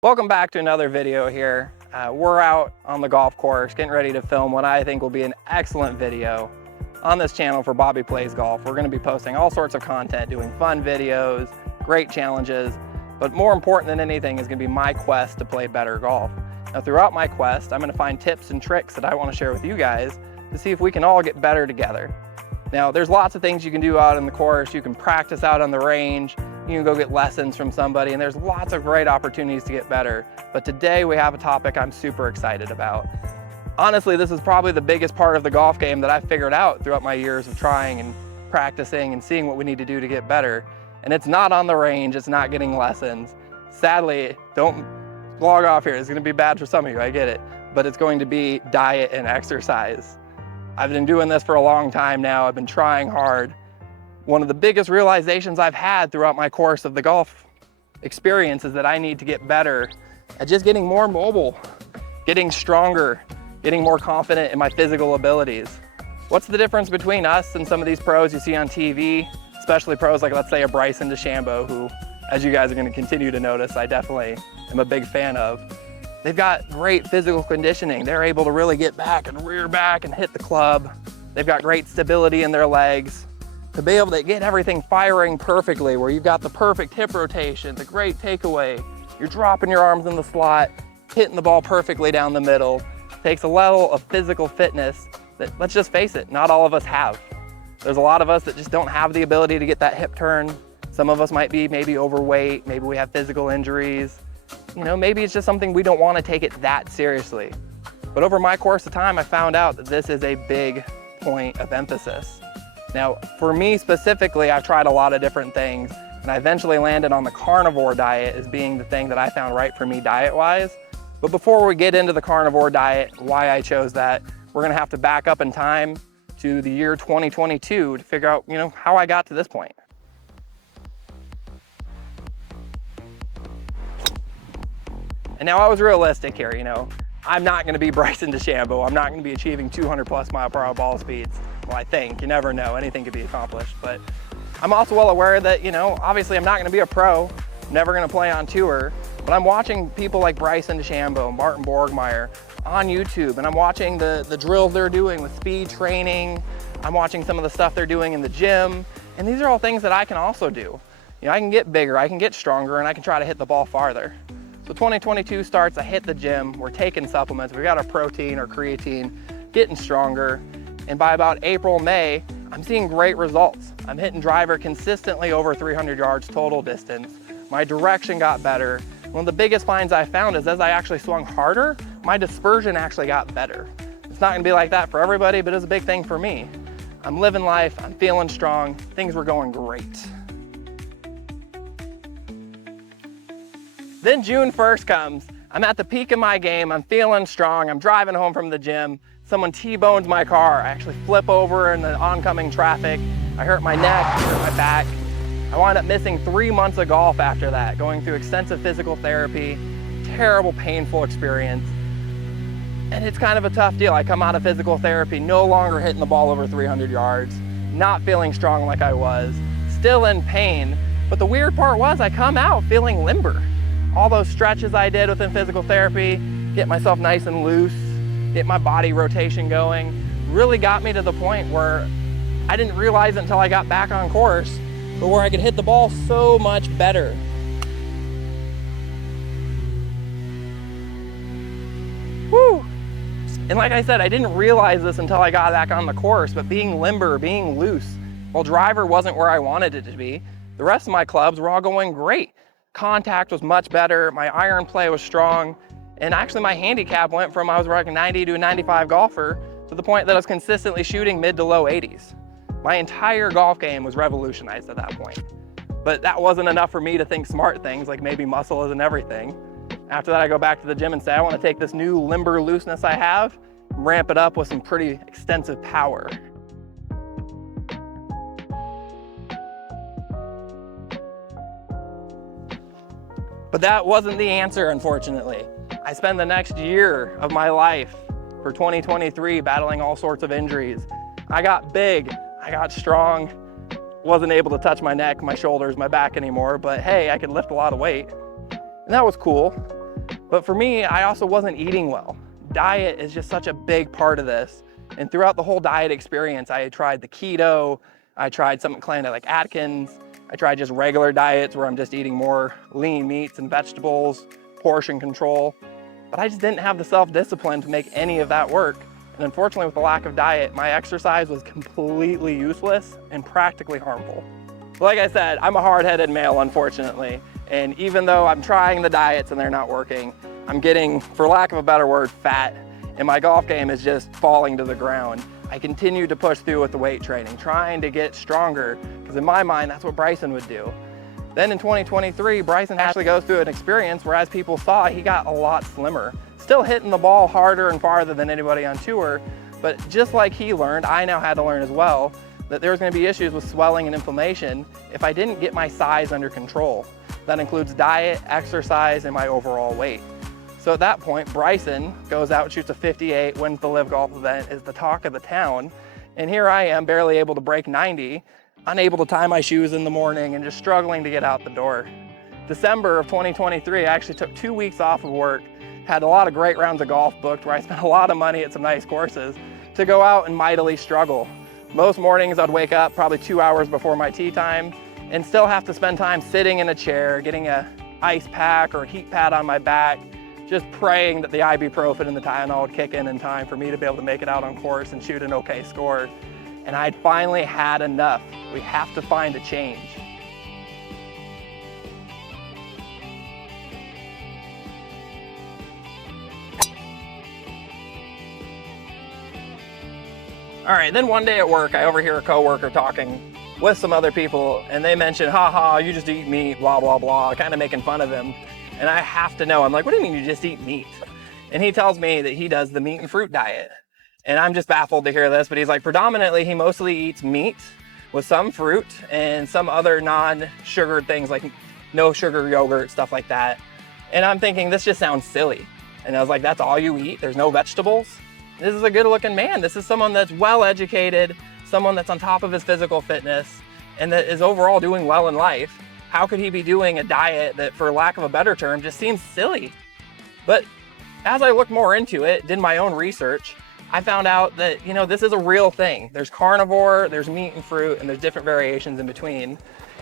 Welcome back to another video here. We're out on the golf course getting ready to film what I think will be an excellent video on this channel for Bobby Plays Golf. We're going to be posting all sorts of content, doing fun videos, great challenges, but more important than anything is going to be my quest to play better golf. Now throughout my quest, I'm going to find tips and tricks that I want to share with you guys to see if we can all get better together. Now there's lots of things you can do out on the course. You can practice out on the range. You can go get lessons from somebody, and there's lots of great opportunities to get better. But today we have a topic I'm super excited about. Honestly, this is probably the biggest part of the golf game that I've figured out throughout my years of trying and practicing and seeing what we need to do to get better. And it's not on the range, it's not getting lessons. Sadly, don't log off here. It's gonna be bad for some of you, I get it. But it's going to be diet and exercise. I've been doing this for a long time now. I've been trying hard. One of the biggest realizations I've had throughout my course of the golf experience is that I need to get better at just getting more mobile, getting stronger, getting more confident in my physical abilities. What's the difference between us and some of these pros you see on TV, especially pros like, let's say, a Bryson DeChambeau, who, as you guys are going to continue to notice, I definitely am a big fan of. They've got great physical conditioning. They're able to really get back and rear back and hit the club. They've got great stability in their legs. To be able to get everything firing perfectly, where you've got the perfect hip rotation, the great takeaway, you're dropping your arms in the slot, hitting the ball perfectly down the middle, takes a level of physical fitness that, let's just face it, not all of us have. There's a lot of us that just don't have the ability to get that hip turn. Some of us might be maybe overweight, maybe we have physical injuries. You know, maybe it's just something we don't want to take it that seriously. But over my course of time, I found out that this is a big point of emphasis. Now, for me specifically, I've tried a lot of different things, and I eventually landed on the carnivore diet as being the thing that I found right for me diet-wise. But before we get into the carnivore diet, why I chose that, we're gonna have to back up in time to the year 2022 to figure out, how I got to this point. And now I was realistic here, I'm not gonna be Bryson DeChambeau. I'm not gonna be achieving 200+ mile/per-hour ball speeds. Well, I think, you never know, anything could be accomplished. But I'm also well aware that, obviously I'm not gonna be a pro, I'm never gonna play on tour, but I'm watching people like Bryson DeChambeau, Martin Borgmeier on YouTube, and I'm watching the drills they're doing with speed training. I'm watching some of the stuff they're doing in the gym, and these are all things that I can also do. I can get bigger, I can get stronger, and I can try to hit the ball farther. So 2022 starts, I hit the gym, we're taking supplements, we got our protein or creatine, getting stronger. And by about April, May, I'm seeing great results. I'm hitting driver consistently over 300 yards total distance. My direction got better. One of the biggest finds I found is as I actually swung harder, my dispersion actually got better. It's not gonna be like that for everybody, but it's a big thing for me. I'm living life, I'm feeling strong, things were going great. Then June 1st comes, I'm at the peak of my game, I'm feeling strong, I'm driving home from the gym, someone T-bones my car, I actually flip over in the oncoming traffic, I hurt my neck, I hurt my back. I wound up missing 3 months of golf after that, going through extensive physical therapy, terrible, painful experience. And it's kind of a tough deal. I come out of physical therapy, no longer hitting the ball over 300 yards, not feeling strong like I was, still in pain. But the weird part was I come out feeling limber. All those stretches I did within physical therapy, get myself nice and loose, get my body rotation going, really got me to the point where I didn't realize it until I got back on course, but where I could hit the ball so much better. Woo! And like I said, I didn't realize this until I got back on the course, but being limber, being loose, while driver wasn't where I wanted it to be, the rest of my clubs were all going great. Contact was much better, my iron play was strong, and actually my handicap went from I was like a 90 to a 95 golfer to the point that I was consistently shooting mid to low 80s. My entire golf game was revolutionized at that point. But that wasn't enough for me to think smart things like maybe muscle isn't everything. After that, I go back to the gym and say, I want to take this new limber looseness I have, ramp it up with some pretty extensive power. But that wasn't the answer, unfortunately. I spent the next year of my life for 2023 battling all sorts of injuries. I got big, I got strong, wasn't able to touch my neck, my shoulders, my back anymore, but hey, I could lift a lot of weight. And that was cool. But for me, I also wasn't eating well. Diet is just such a big part of this. And throughout the whole diet experience, I had tried the keto, I tried something kind of like Atkins, I tried just regular diets where I'm just eating more lean meats and vegetables, portion control, but I just didn't have the self-discipline to make any of that work. And unfortunately, with the lack of diet, my exercise was completely useless and practically harmful. Like I said, I'm a hard-headed male, unfortunately. And even though I'm trying the diets and they're not working, I'm getting, for lack of a better word, fat. And my golf game is just falling to the ground. I continue to push through with the weight training, trying to get stronger, because in my mind, that's what Bryson would do. Then in 2023, Bryson actually goes through an experience where, as people saw, he got a lot slimmer. Still hitting the ball harder and farther than anybody on tour, but just like he learned, I now had to learn as well, that there was going to be issues with swelling and inflammation if I didn't get my size under control. That includes diet, exercise, and my overall weight. So at that point, Bryson goes out, shoots a 58, wins the Live Golf event, is the talk of the town. And here I am, barely able to break 90, unable to tie my shoes in the morning and just struggling to get out the door. December of 2023, I actually took 2 weeks off of work, had a lot of great rounds of golf booked where I spent a lot of money at some nice courses to go out and mightily struggle. Most mornings I'd wake up probably 2 hours before my tee time and still have to spend time sitting in a chair, getting a ice pack or a heat pad on my back, just praying that the ibuprofen and the Tylenol would kick in time for me to be able to make it out on course and shoot an okay score. And I'd finally had enough. We have to find a change. All right, then one day at work, I overhear a coworker talking with some other people, and they mention, haha, you just eat meat, blah, blah, blah, kind of making fun of him. And I have to know, I'm like, what do you mean you just eat meat? And he tells me that he does the meat and fruit diet. And I'm just baffled to hear this, but he's like, predominantly, he mostly eats meat with some fruit and some other non-sugared things like no sugar yogurt, stuff like that. And I'm thinking, this just sounds silly. And I was like, that's all you eat? There's no vegetables? This is a good looking man. This is someone that's well educated, someone that's on top of his physical fitness, and that is overall doing well in life. How could he be doing a diet that, for lack of a better term, just seems silly? But as I looked more into it, did my own research, I found out that, you know, this is a real thing. There's carnivore, there's meat and fruit, and there's different variations in between.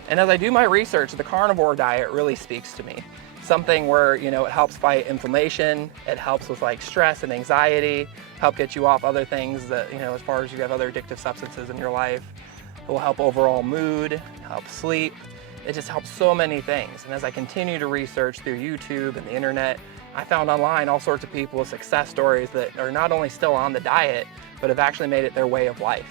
And as I do my research, the carnivore diet really speaks to me. Something where, you know, it helps fight inflammation, it helps with like stress and anxiety, help get you off other things that, you know, as far as you have other addictive substances in your life. It will help overall mood, help sleep. It just helps so many things. And as I continue to research through YouTube and the internet, I found online all sorts of people with success stories that are not only still on the diet, but have actually made it their way of life.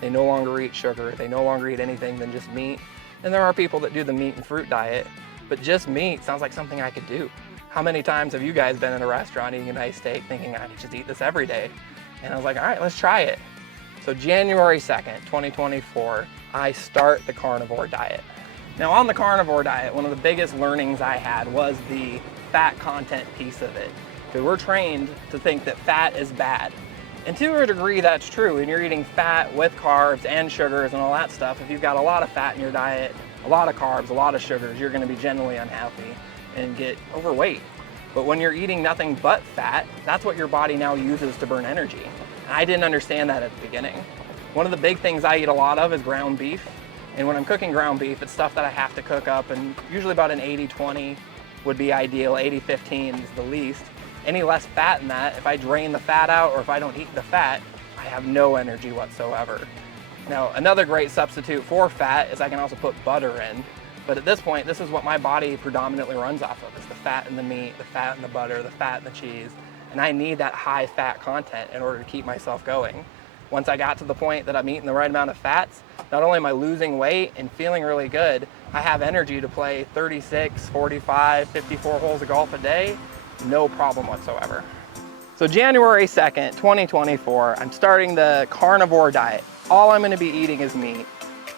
They no longer eat sugar, they no longer eat anything than just meat. And there are people that do the meat and fruit diet, but just meat sounds like something I could do. How many times have you guys been in a restaurant eating a nice steak thinking I could just eat this every day? And I was like, all right, let's try it. So January 2nd, 2024, I start the carnivore diet. Now on the carnivore diet, one of the biggest learnings I had was the fat content piece of it. Because we're trained to think that fat is bad. And to a degree that's true. When you're eating fat with carbs and sugars and all that stuff, if you've got a lot of fat in your diet, a lot of carbs, a lot of sugars, you're gonna be generally unhappy and get overweight. But when you're eating nothing but fat, that's what your body now uses to burn energy. And I didn't understand that at the beginning. One of the big things I eat a lot of is ground beef. And when I'm cooking ground beef, it's stuff that I have to cook up, and usually about an 80-20 would be ideal. 80-15 is the least. Any less fat in that, if I drain the fat out or if I don't eat the fat, I have no energy whatsoever. Now, another great substitute for fat is I can also put butter in. But at this point, this is what my body predominantly runs off of, is the fat in the meat, the fat in the butter, the fat in the cheese. And I need that high fat content in order to keep myself going. Once I got to the point that I'm eating the right amount of fats, not only am I losing weight and feeling really good, I have energy to play 36, 45, 54 holes of golf a day, no problem whatsoever. So January 2nd, 2024, I'm starting the carnivore diet. All I'm gonna be eating is meat.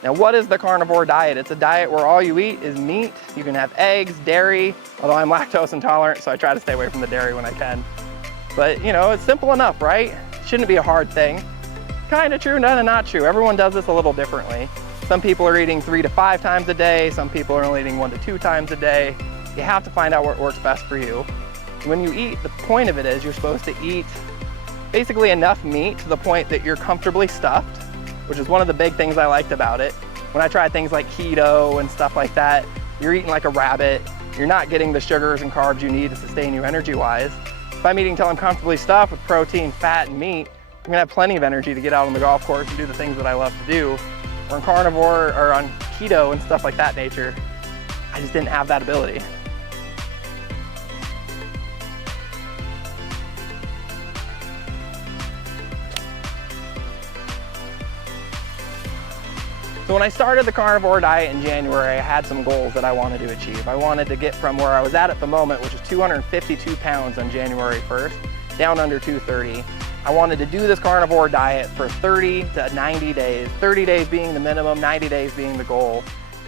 Now, what is the carnivore diet? It's a diet where all you eat is meat. You can have eggs, dairy, although I'm lactose intolerant, so I try to stay away from the dairy when I can. But, you know, it's simple enough, right? Shouldn't be a hard thing. Kind of true, not true. Everyone does this a little differently. Some people are eating 3 to 5 times a day. Some people are only eating 1 to 2 times a day. You have to find out what works best for you. When you eat, the point of it is you're supposed to eat basically enough meat to the point that you're comfortably stuffed, which is one of the big things I liked about it. When I tried things like keto and stuff like that, you're eating like a rabbit. You're not getting the sugars and carbs you need to sustain you energy-wise. If I'm eating until I'm comfortably stuffed with protein, fat, and meat, I'm gonna have plenty of energy to get out on the golf course and do the things that I love to do. Or in carnivore or on keto and stuff like that nature, I just didn't have that ability. So when I started the carnivore diet in January, I had some goals that I wanted to achieve. I wanted to get from where I was at the moment, which is 252 pounds on January 1st, down under 230. I wanted to do this carnivore diet for 30 to 90 days, 30 days being the minimum, 90 days being the goal.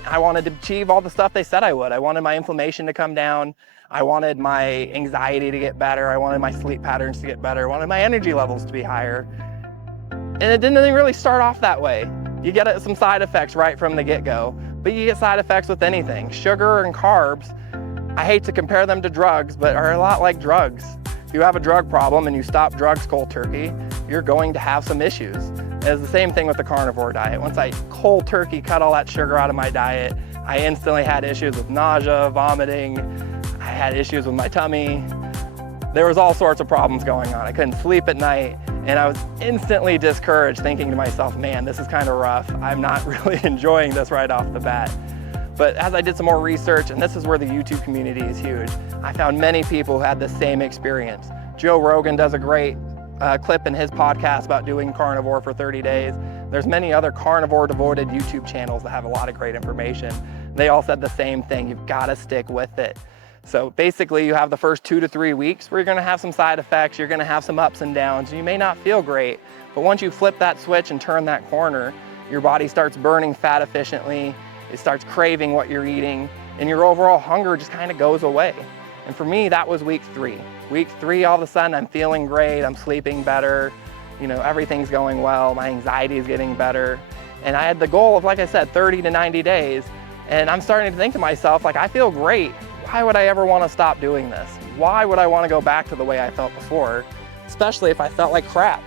I wanted to achieve all the stuff they said I would. I wanted my inflammation to come down. I wanted my anxiety to get better. I wanted my sleep patterns to get better. I wanted my energy levels to be higher. And it didn't really start off that way. You get some side effects right from the get-go, but you get side effects with anything. Sugar and carbs, I hate to compare them to drugs, but are a lot like drugs. If you have a drug problem and you stop drugs cold turkey, you're going to have some issues. And it's the same thing with the carnivore diet. Once I cold turkey cut all that sugar out of my diet, I instantly had issues with nausea, vomiting, I had issues with my tummy. There was all sorts of problems going on. I couldn't sleep at night. And I was instantly discouraged, thinking to myself, man, this is kind of rough. I'm not really enjoying this right off the bat. But as I did some more research, and this is where the YouTube community is huge, I found many people who had the same experience. Joe Rogan does a great clip in his podcast about doing carnivore for 30 days. There's many other carnivore devoted YouTube channels that have a lot of great information. They all said the same thing, you've got to stick with it. So basically you have the first 2 to 3 weeks where you're gonna have some side effects, you're gonna have some ups and downs, you may not feel great, but once you flip that switch and turn that corner, your body starts burning fat efficiently, it starts craving what you're eating, and your overall hunger just kind of goes away. And for me, that was week 3. Week 3, all of a sudden I'm feeling great, I'm sleeping better, you know, everything's going well, my anxiety is getting better. And I had the goal of, like I said, 30 to 90 days, and I'm starting to think to myself, like, I feel great. Why would I ever want to stop doing this? Why would I want to go back to the way I felt before, especially if I felt like crap?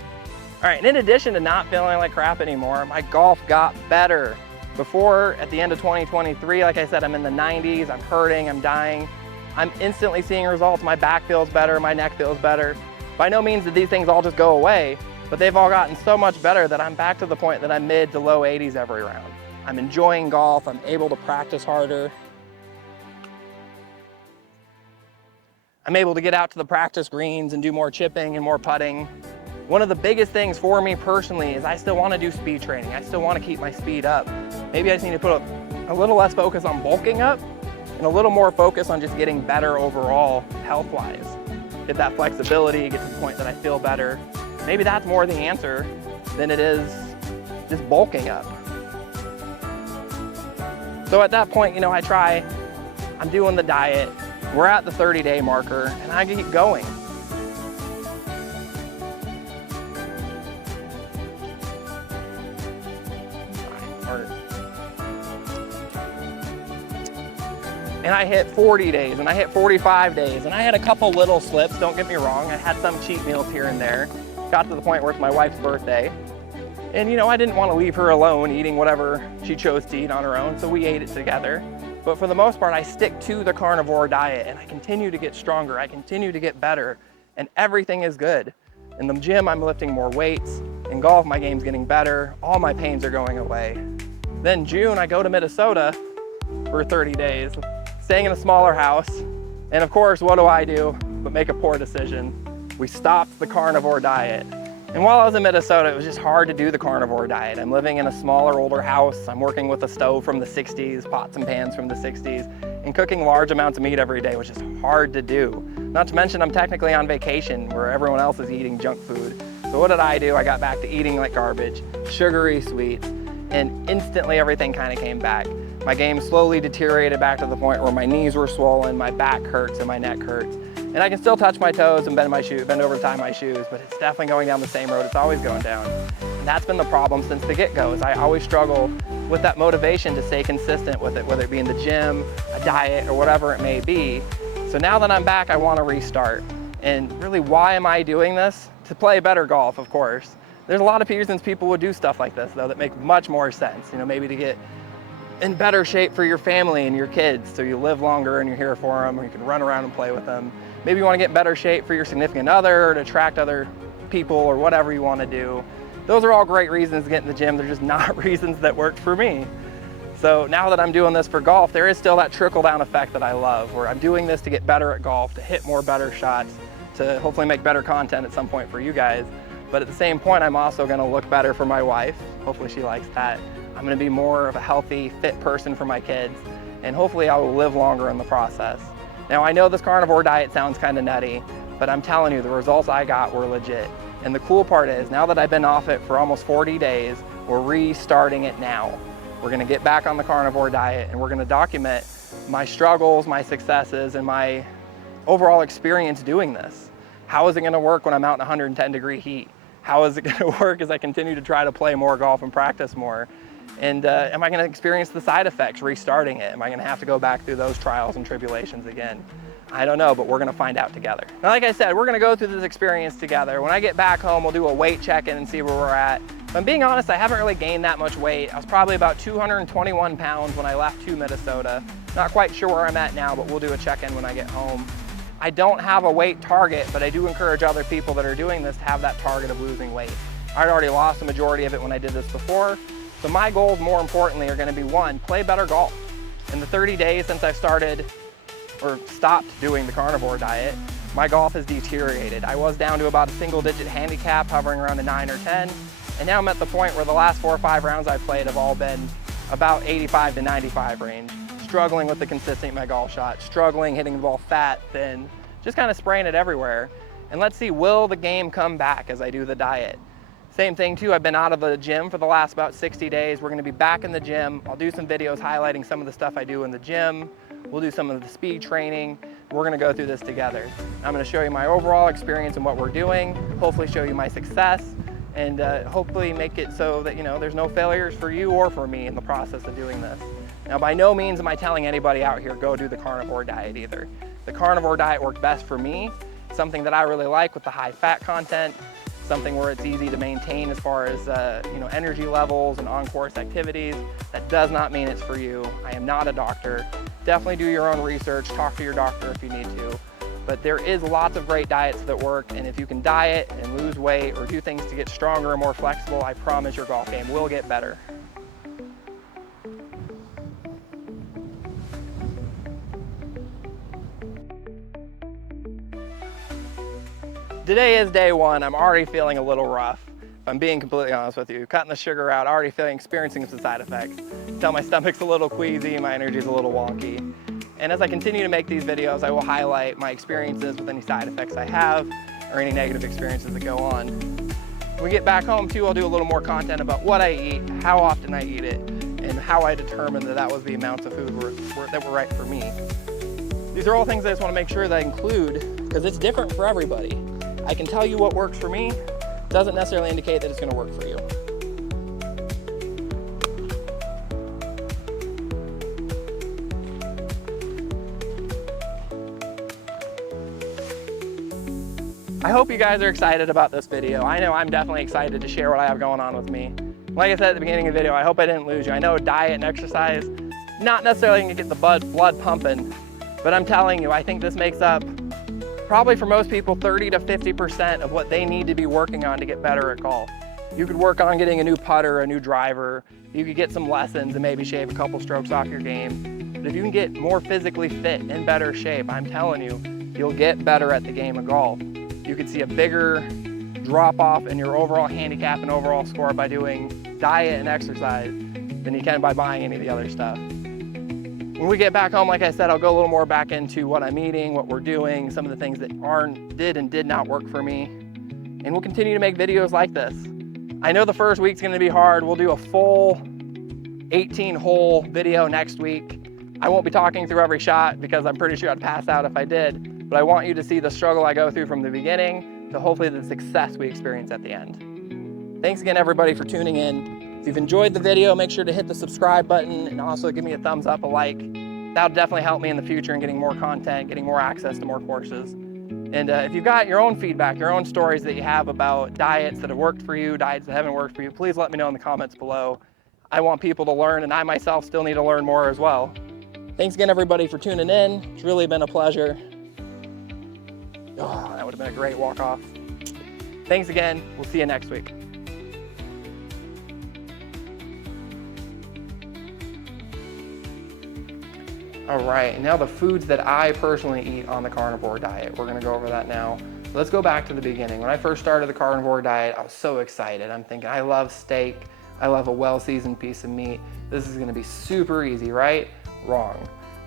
All right, and in addition to not feeling like crap anymore, my golf got better. Before, at the end of 2023, like I said, I'm in the 90s, I'm hurting, I'm dying. I'm instantly seeing results. My back feels better, my neck feels better. By no means did these things all just go away, but they've all gotten so much better that I'm back to the point that I'm mid to low 80s every round. I'm enjoying golf, I'm able to practice harder. I'm able to get out to the practice greens and do more chipping and more putting. One of the biggest things for me personally is I still want to do speed training. I still want to keep my speed up. Maybe I just need to put a little less focus on bulking up and a little more focus on just getting better overall health-wise. Get that flexibility, get to the point that I feel better. Maybe that's more the answer than it is just bulking up. So at that point, you know, I'm doing the diet. We're at the 30-day marker, and I keep going. And I hit 40 days, and I hit 45 days, and I had a couple little slips, don't get me wrong. I had some cheat meals here and there. Got to the point where it's my wife's birthday. And you know, I didn't want to leave her alone eating whatever she chose to eat on her own, so we ate it together. But for the most part, I stick to the carnivore diet and I continue to get stronger. I continue to get better and everything is good. In the gym, I'm lifting more weights. In golf, my game's getting better. All my pains are going away. Then June, I go to Minnesota for 30 days, staying in a smaller house. And of course, what do but make a poor decision? We stopped the carnivore diet. And while I was in Minnesota, it was just hard to do the carnivore diet. I'm living in a smaller, older house. I'm working with a stove from the 60s, pots and pans from the 60s, and cooking large amounts of meat every day, which is hard to do. Not to mention I'm technically on vacation where everyone else is eating junk food. So what did I do? I got back to eating like garbage, sugary sweets, and instantly everything kind of came back. My game slowly deteriorated back to the point where my knees were swollen, my back hurts, and my neck hurts. And I can still touch my toes and bend over to tie my shoes, but it's definitely going down the same road. It's always going down. And that's been the problem since the get-go, is I always struggle with that motivation to stay consistent with it, whether it be in the gym, a diet, or whatever it may be. So now that I'm back, I want to restart. And really, why am I doing this? To play better golf, of course. There's a lot of reasons people would do stuff like this, though, that make much more sense. You know, maybe to get in better shape for your family and your kids, so you live longer and you're here for them, or you can run around and play with them. Maybe you want to get in better shape for your significant other, or to attract other people, or whatever you want to do. Those are all great reasons to get in the gym. They're just not reasons that worked for me. So now that I'm doing this for golf, there is still that trickle-down effect that I love, where I'm doing this to get better at golf, to hit more better shots, to hopefully make better content at some point for you guys. But at the same point, I'm also going to look better for my wife. Hopefully she likes that. I'm going to be more of a healthy, fit person for my kids, and hopefully I will live longer in the process. Now, I know this carnivore diet sounds kind of nutty, but I'm telling you, the results I got were legit. And the cool part is, now that I've been off it for almost 40 days, we're restarting it now. We're gonna get back on the carnivore diet, and we're gonna document my struggles, my successes, and my overall experience doing this. How is it gonna work when I'm out in 110-degree heat? How is it gonna work as I continue to try to play more golf and practice more? And am I gonna experience the side effects restarting it? Am I gonna have to go back through those trials and tribulations again? I don't know, but we're gonna find out together. Now, like I said, we're gonna go through this experience together. When I get back home, we'll do a weight check-in and see where we're at. If I'm being honest, I haven't really gained that much weight. I was probably about 221 pounds when I left to Minnesota. Not quite sure where I'm at now, but we'll do a check-in when I get home. I don't have a weight target, but I do encourage other people that are doing this to have that target of losing weight. I'd already lost the majority of it when I did this before. So my goals, more importantly, are gonna be, one, play better golf. In the 30 days since I've started or stopped doing the carnivore diet, my golf has deteriorated. I was down to about a single-digit handicap, hovering around a 9 or 10, and now I'm at the point where the last 4 or 5 rounds I've played have all been about 85 to 95 range, struggling with the consistency of my golf shot, struggling hitting the ball fat, thin, just kind of spraying it everywhere. And let's see, will the game come back as I do the diet? Same thing too, I've been out of the gym for the last about 60 days. We're gonna be back in the gym. I'll do some videos highlighting some of the stuff I do in the gym. We'll do some of the speed training. We're gonna go through this together. I'm gonna show you my overall experience and what we're doing, hopefully show you my success, and hopefully make it so that, you know, there's no failures for you or for me in the process of doing this. Now, by no means am I telling anybody out here, go do the carnivore diet either. The carnivore diet worked best for me, something that I really like with the high fat content, something where it's easy to maintain as far as you know, energy levels and on-course activities. That does not mean it's for you. I am not a doctor. Definitely do your own research, talk to your doctor if you need to. But there is lots of great diets that work, and if you can diet and lose weight or do things to get stronger and more flexible, I promise your golf game will get better. Today is day one. I'm already feeling a little rough. If I'm being completely honest with you, cutting the sugar out, already experiencing some side effects. Tell my stomach's a little queasy, my energy's a little wonky. And as I continue to make these videos, I will highlight my experiences with any side effects I have or any negative experiences that go on. When we get back home too, I'll do a little more content about what I eat, how often I eat it, and how I determined that that was the amounts of food that were right for me. These are all things I just want to make sure that I include, because it's different for everybody. I can tell you what works for me, doesn't necessarily indicate that it's going to work for you. I hope you guys are excited about this video. I know I'm definitely excited to share what I have going on with me. Like I said at the beginning of the video, I hope I didn't lose you. I know diet and exercise, not necessarily going to get the blood pumping, but I'm telling you, I think this makes up probably for most people 30 to 50% of what they need to be working on to get better at golf. You could work on getting a new putter, a new driver. You could get some lessons and maybe shave a couple strokes off your game. But if you can get more physically fit, in better shape, I'm telling you, you'll get better at the game of golf. You could see a bigger drop off in your overall handicap and overall score by doing diet and exercise than you can by buying any of the other stuff. When we get back home, like I said, I'll go a little more back into what I'm eating, what we're doing, some of the things that did and did not work for me. And we'll continue to make videos like this. I know the first week's gonna be hard. We'll do a full 18-hole video next week. I won't be talking through every shot because I'm pretty sure I'd pass out if I did, but I want you to see the struggle I go through from the beginning to hopefully the success we experience at the end. Thanks again, everybody, for tuning in. If you've enjoyed the video, make sure to hit the subscribe button and also give me a thumbs up, a like. that'll definitely help me in the future in getting more content, getting more access to more courses. And if you've got your own feedback, your own stories that you have about diets that have worked for you, diets that haven't worked for you, please let me know in the comments below. I want people to learn, and I myself still need to learn more as well. Thanks again, everybody, for tuning in. It's really been a pleasure. Oh, that would have been a great walk-off. Thanks again. We'll see you next week. All right, now the foods that I personally eat on the carnivore diet. We're gonna go over that now. Let's go back to the beginning. When I first started the carnivore diet, I was so excited. I'm thinking, I love steak. I love a well-seasoned piece of meat. This is gonna be super easy, right? Wrong.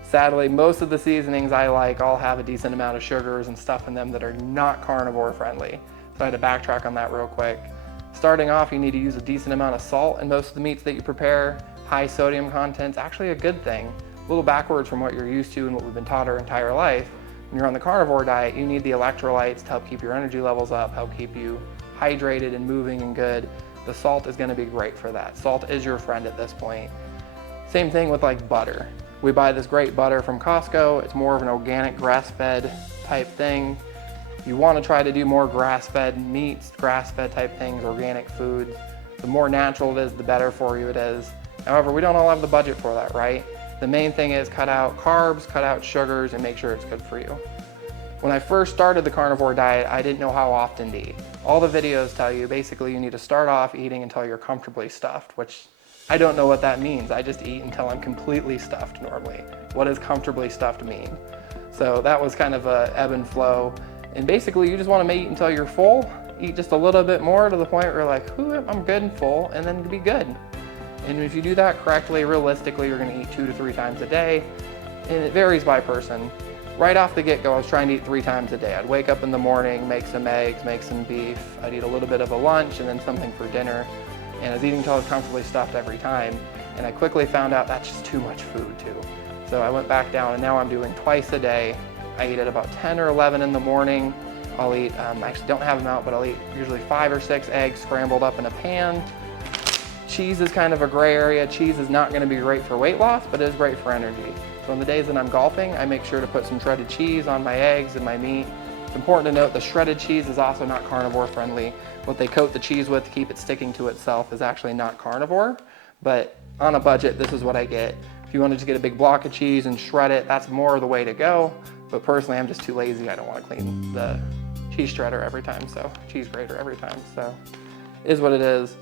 Sadly, most of the seasonings I like all have a decent amount of sugars and stuff in them that are not carnivore friendly. So I had to backtrack on that real quick. Starting off, you need to use a decent amount of salt in most of the meats that you prepare. High sodium content's actually a good thing. A little backwards from what you're used to and what we've been taught our entire life. When you're on the carnivore diet, you need the electrolytes to help keep your energy levels up, help keep you hydrated and moving and good. The salt is gonna be great for that. Salt is your friend at this point. Same thing with like butter. We buy this great butter from Costco. It's more of an organic grass-fed type thing. You wanna try to do more grass-fed meats, grass-fed type things, organic foods. The more natural it is, the better for you it is. However, we don't all have the budget for that, right? The main thing is cut out carbs, cut out sugars, and make sure it's good for you. When I first started the carnivore diet, I didn't know how often to eat. All the videos tell you basically you need to start off eating until you're comfortably stuffed, which I don't know what that means. I just eat until I'm completely stuffed normally. What does comfortably stuffed mean? So that was kind of a ebb and flow. And basically you just want to eat until you're full, eat just a little bit more to the point where you're like, ooh, I'm good and full, and then be good. And if you do that correctly, realistically, you're gonna eat 2 to 3 times a day, and it varies by person. Right off the get-go, I was trying to eat 3 times a day. I'd wake up in the morning, make some eggs, make some beef, I'd eat a little bit of a lunch and then something for dinner. And I was eating until I was comfortably stuffed every time. And I quickly found out that's just too much food too. So I went back down and now I'm doing twice a day. I eat at about 10 or 11 in the morning. I'll eat, I actually don't have them out, but I'll eat usually 5 or 6 eggs scrambled up in a pan. Cheese is kind of a gray area. Cheese is not gonna be great for weight loss, but it is great for energy. So on the days that I'm golfing, I make sure to put some shredded cheese on my eggs and my meat. It's important to note the shredded cheese is also not carnivore friendly. What they coat the cheese with to keep it sticking to itself is actually not carnivore, but on a budget, this is what I get. If you want to just get a big block of cheese and shred it, that's more the way to go. But personally, I'm just too lazy. I don't want to clean the cheese shredder every time, so cheese grater every time, so it is what it is.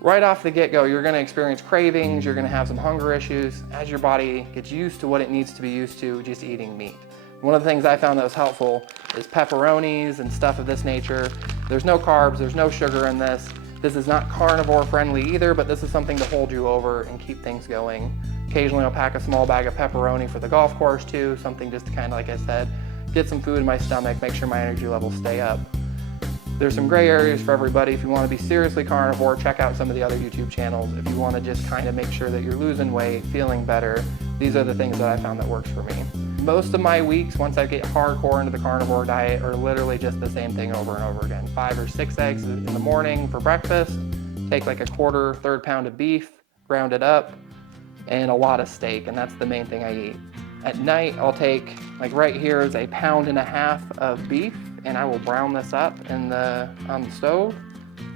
Right off the get-go, you're gonna experience cravings, you're gonna have some hunger issues as your body gets used to what it needs to be used to just eating meat. One of the things I found that was helpful is pepperonis and stuff of this nature. There's no carbs, there's no sugar in this. This is not carnivore friendly either, but this is something to hold you over and keep things going. Occasionally I'll pack a small bag of pepperoni for the golf course too, something just to kind of, like I said, get some food in my stomach, make sure my energy levels stay up. There's some gray areas for everybody. If you want to be seriously carnivore, check out some of the other YouTube channels. If you want to just kind of make sure that you're losing weight, feeling better, these are the things that I found that works for me. Most of my weeks, once I get hardcore into the carnivore diet, are literally just the same thing over and over again. 5 or 6 eggs in the morning for breakfast, take like a quarter, third pound of beef, ground it up, and a lot of steak, and that's the main thing I eat. At night, I'll take, like right here is 1.5 pounds of beef, and I will brown this up on the stove,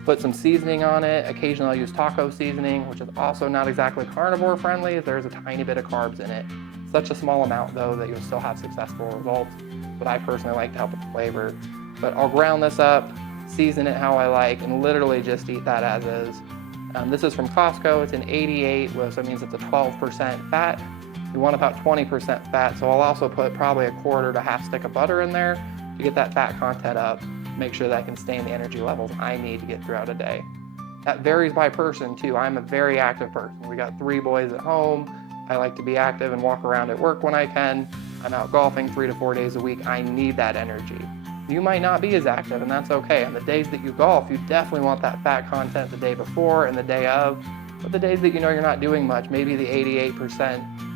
put some seasoning on it. Occasionally I'll use taco seasoning, which is also not exactly carnivore friendly. There's a tiny bit of carbs in it. Such a small amount though that you'll still have successful results, but I personally like to help with the flavor. But I'll ground this up, season it how I like, and literally just eat that as is. This is from Costco. It's an 88, so it means it's a 12% fat. You want about 20% fat, so I'll also put probably a quarter to half stick of butter in there to get that fat content up, make sure that I can sustain the energy levels I need to get throughout a day. That varies by person too. I'm a very active person. We got 3 boys at home. I like to be active and walk around at work when I can. I'm out golfing 3 to 4 days a week. I need that energy. You might not be as active, and that's okay. On the days that you golf, you definitely want that fat content the day before and the day of. But the days that you know you're not doing much, maybe the 88%,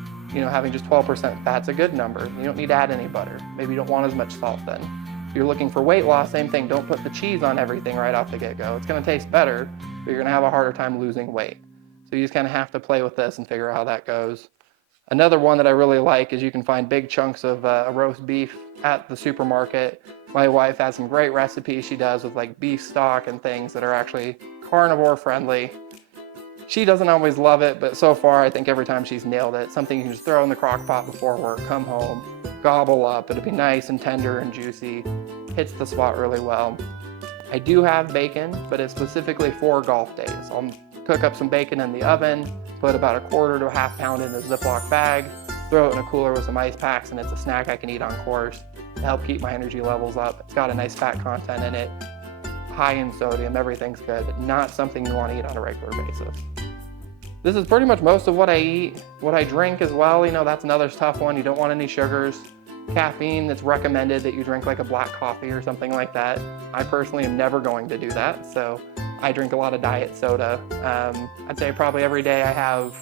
having just 12% fat's a good number. You don't need to add any butter. Maybe you don't want as much salt then. If you're looking for weight loss, same thing. Don't put the cheese on everything right off the get-go. It's gonna taste better, but you're gonna have a harder time losing weight. So you just kind of have to play with this and figure out how that goes. Another one that I really like is you can find big chunks of roast beef at the supermarket. My wife has some great recipes she does with like beef stock and things that are actually carnivore friendly. She doesn't always love it, but so far I think every time she's nailed it. Something you can just throw in the crock pot before work, come home, gobble up. It'll be nice and tender and juicy. Hits the spot really well. I do have bacon, but it's specifically for golf days. I'll cook up some bacon in the oven, put about 1/4 to 1/2 pound in a Ziploc bag, throw it in a cooler with some ice packs, and it's a snack I can eat on course to help keep my energy levels up. It's got a nice fat content in it, high in sodium, everything's good, but not something you want to eat on a regular basis. This is pretty much most of what I eat. What I drink as well, you know, that's another tough one. You don't want any sugars. Caffeine, it's recommended that you drink like a black coffee or something like that. I personally am never going to do that, so I drink a lot of diet soda. I'd say probably every day I have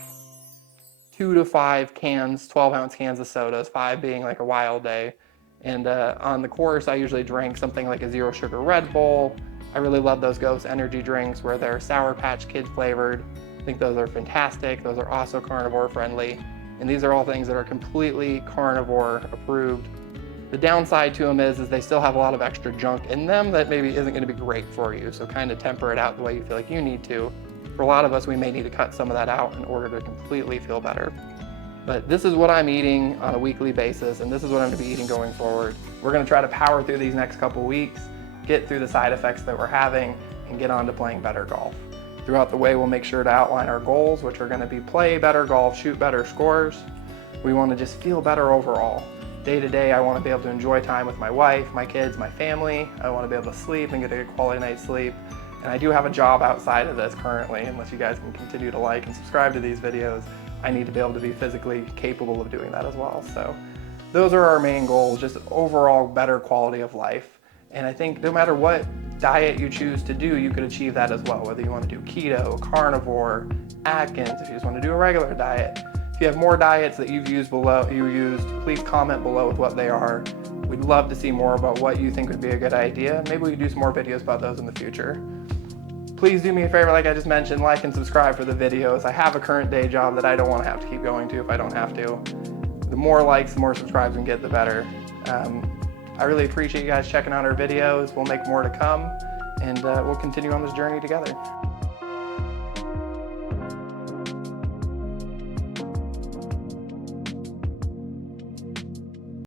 2 to 5 cans, 12-ounce cans of sodas, 5 being like a wild day. And on the course, I usually drink something like a zero sugar Red Bull. I really love those Ghost energy drinks where they're Sour Patch Kids flavored. I think those are fantastic. Those are also carnivore friendly. And these are all things that are completely carnivore approved. The downside to them is they still have a lot of extra junk in them that maybe isn't going to be great for you. So kind of temper it out the way you feel like you need to. For a lot of us, we may need to cut some of that out in order to completely feel better. But this is what I'm eating on a weekly basis, and this is what I'm going to be eating going forward. We're going to try to power through these next couple weeks, get through the side effects that we're having, and get on to playing better golf. Throughout the way, we'll make sure to outline our goals, which are going to be play better golf, shoot better scores. We want to just feel better overall. Day to day, I want to be able to enjoy time with my wife, my kids, my family. I want to be able to sleep and get a good quality night's sleep. And I do have a job outside of this currently, unless you guys can continue to like and subscribe to these videos. I need to be able to be physically capable of doing that as well. So those are our main goals, just overall better quality of life. And I think no matter what diet you choose to do, you could achieve that as well, whether you want to do keto, carnivore, Atkins, if you just want to do a regular diet. If you have more diets that you've used, please comment below with what they are. We'd love to see more about what you think would be a good idea. Maybe we can do some more videos about those in the future. Please do me a favor, like I just mentioned, like and subscribe for the videos. I have a current day job that I don't want to have to keep going to if I don't have to. The more likes, the more subscribes we can get, the better. I really appreciate you guys checking out our videos. We'll make more to come, and we'll continue on this journey together.